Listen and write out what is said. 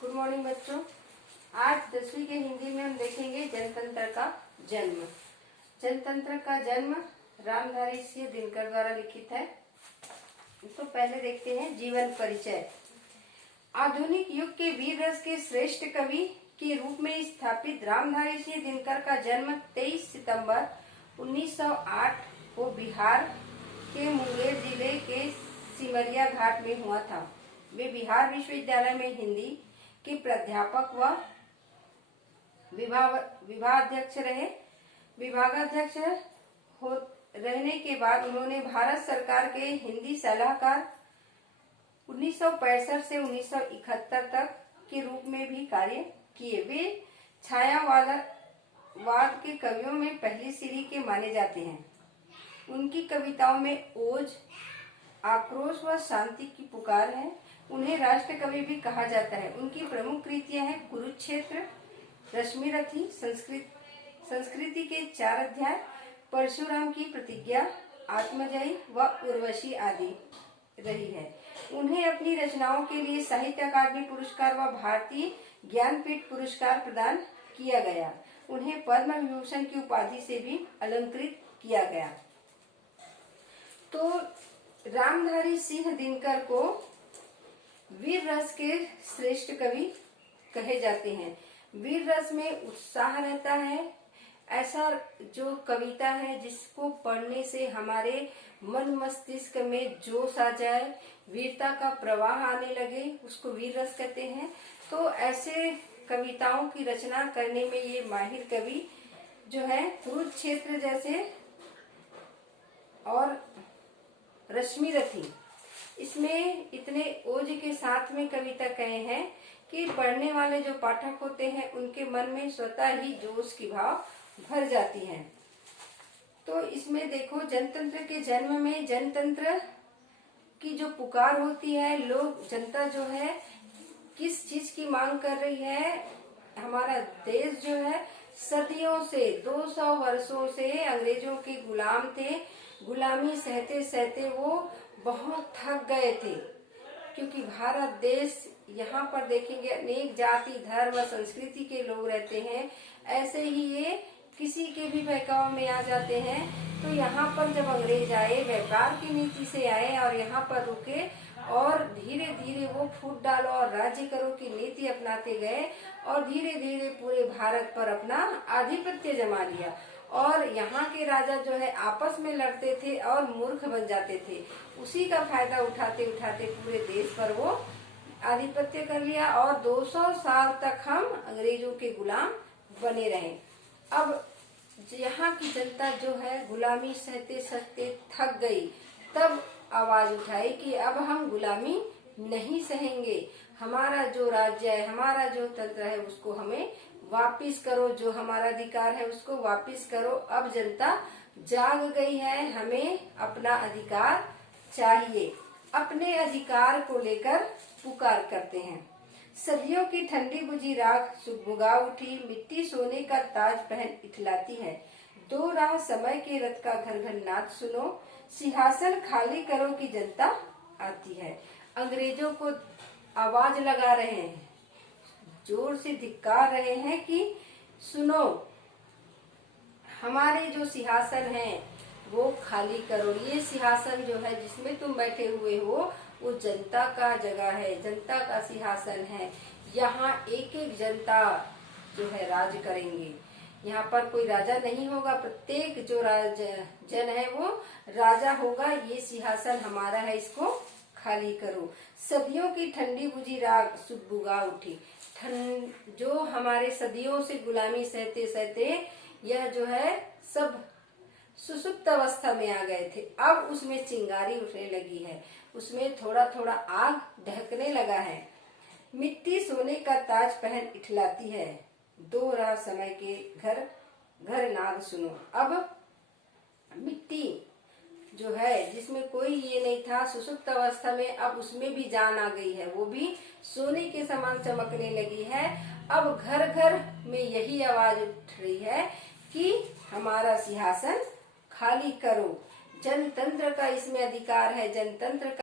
Good morning बच्चों। आज 10वीं के हिंदी में हम देखेंगे जनतंत्र का जन्म। जनतंत्र का जन्म रामधारी सिंह दिनकर द्वारा लिखित है। तो पहले देखते हैं जीवन परिचय। आधुनिक युग के वीर रस के श्रेष्ठ कवि के रूप में स्थापित रामधारी सिंह दिनकर का जन्म 23 सितंबर 1908 को बिहार के मुंगेर जिले के सिमरिया घाट में हुआ था। वे बिहार विश्वविद्यालय में हिंदी के प्राध्यापक व विभागाध्यक्ष रहे। विभागाध्यक्ष रहने के बाद उन्होंने भारत सरकार के हिंदी सलाहकार 1965 से 1971 तक के रूप में भी कार्य किए। वे छायावाद के कवियों में पहली सीढ़ी के माने जाते हैं। उनकी कविताओं में ओज, आक्रोश व शांति की पुकार है। उन्हें राष्ट्र कवि भी कहा जाता है। उनकी प्रमुख कृतियां हैं कुरुक्षेत्र, रश्मिरथी, संस्कृति के 4 अध्याय, परशुराम की प्रतिज्ञा, आत्मजयी व उर्वशी आदि रही है। उन्हें अपनी रचनाओं के लिए साहित्य अकादमी पुरस्कार व भारतीय ज्ञानपीठ पुरस्कार प्रदान किया गया। उन्हें पद्म विभूषण की उपाधि से भी अलंकृत किया गया। तो रामधारी सिंह दिनकर को वीर रस के श्रेष्ठ कवि कहे जाते हैं। वीर रस में उत्साह रहता है। ऐसा जो कविता है जिसको पढ़ने से हमारे मन मस्तिष्क में जोश आ जाए, वीरता का प्रवाह आने लगे, उसको वीर रस कहते हैं। तो ऐसे कविताओं की रचना करने में ये माहिर कवि जो है कुरुक्षेत्र जैसे और रश्मिरथी, इसमें इतने ओज के साथ में कविता कहे हैं कि पढ़ने वाले जो पाठक होते हैं उनके मन में स्वतः ही जोश की भाव भर जाती है। तो इसमें देखो जनतंत्र के जन्म में जनतंत्र की जो पुकार होती है, लोग जनता जो है किस चीज की मांग कर रही है। हमारा देश जो है सदियों से 200 वर्षों से अंग्रेजों के गुलाम थे। गुलामी सहते सहते वो बहुत थक गए थे, क्योंकि भारत देश यहाँ पर देखेंगे अनेक जाति, धर्म व संस्कृति के लोग रहते हैं। ऐसे ही ये किसी के भी बहकाव में आ जाते हैं। तो यहाँ पर जब अंग्रेज आए, व्यापार की नीति से आए और यहाँ पर रुके और धीरे धीरे वो फूट डालो और राज्य करो की नीति अपनाते गए और धीरे धीरे पूरे भारत पर अपना आधिपत्य जमा लिया। और यहाँ के राजा जो है आपस में लड़ते थे और मूर्ख बन जाते थे। उसी का फायदा उठाते उठाते पूरे देश पर वो आधिपत्य कर लिया और 200 साल तक हम अंग्रेजों के गुलाम बने रहे। अब यहाँ की जनता जो है गुलामी सहते सहते थक गई, तब आवाज उठाई कि अब हम गुलामी नहीं सहेंगे। हमारा जो राज्य है, हमारा जो तंत्र है, उसको हमें वापिस करो, जो हमारा अधिकार है उसको वापिस करो। अब जनता जाग गई है, हमें अपना अधिकार चाहिए। अपने अधिकार को लेकर पुकार करते हैं। सदियों की ठंडी बुझी राख सुगबुगा उठी, मिट्टी सोने का ताज पहन इठलाती है। 2 राह समय के रथ का घर घर नाच सुनो, सिंहासन खाली करो की जनता आती है। अंग्रेजों को आवाज लगा रहे हैं, जोर से धिक्कार रहे हैं कि सुनो, हमारे जो सिंहासन हैं वो खाली करो। ये सिंहासन जो है जिसमें तुम बैठे हुए हो वो जनता का जगह है, जनता का सिंहासन है। यहाँ एक एक जनता जो है राज करेंगे। यहाँ पर कोई राजा नहीं होगा, प्रत्येक जो जन है वो राजा होगा। ये सिंहासन हमारा है, इसको खाली करो। सदियों की ठंडी बुझी राख सुगबुगा उठी। जो हमारे सदियों से गुलामी सहते सहते यह जो है सब सुसुप्त अवस्था में आ गए थे, अब उसमें चिंगारी उठने लगी है, उसमें थोड़ा थोड़ा आग ढकने लगा है। मिट्टी सोने का ताज पहन इठलाती है, 2 राह समय के घर घर नाद सुनो। अब मिट्टी जो है जिसमें कोई ये नहीं था, सुसुप्त अवस्था में, अब उसमें भी जान आ गई है, वो भी सोने के समान चमकने लगी है। अब घर घर में यही आवाज उठ रही है कि हमारा सिंहासन खाली करो। जनतंत्र का इसमें अधिकार है, जनतंत्र का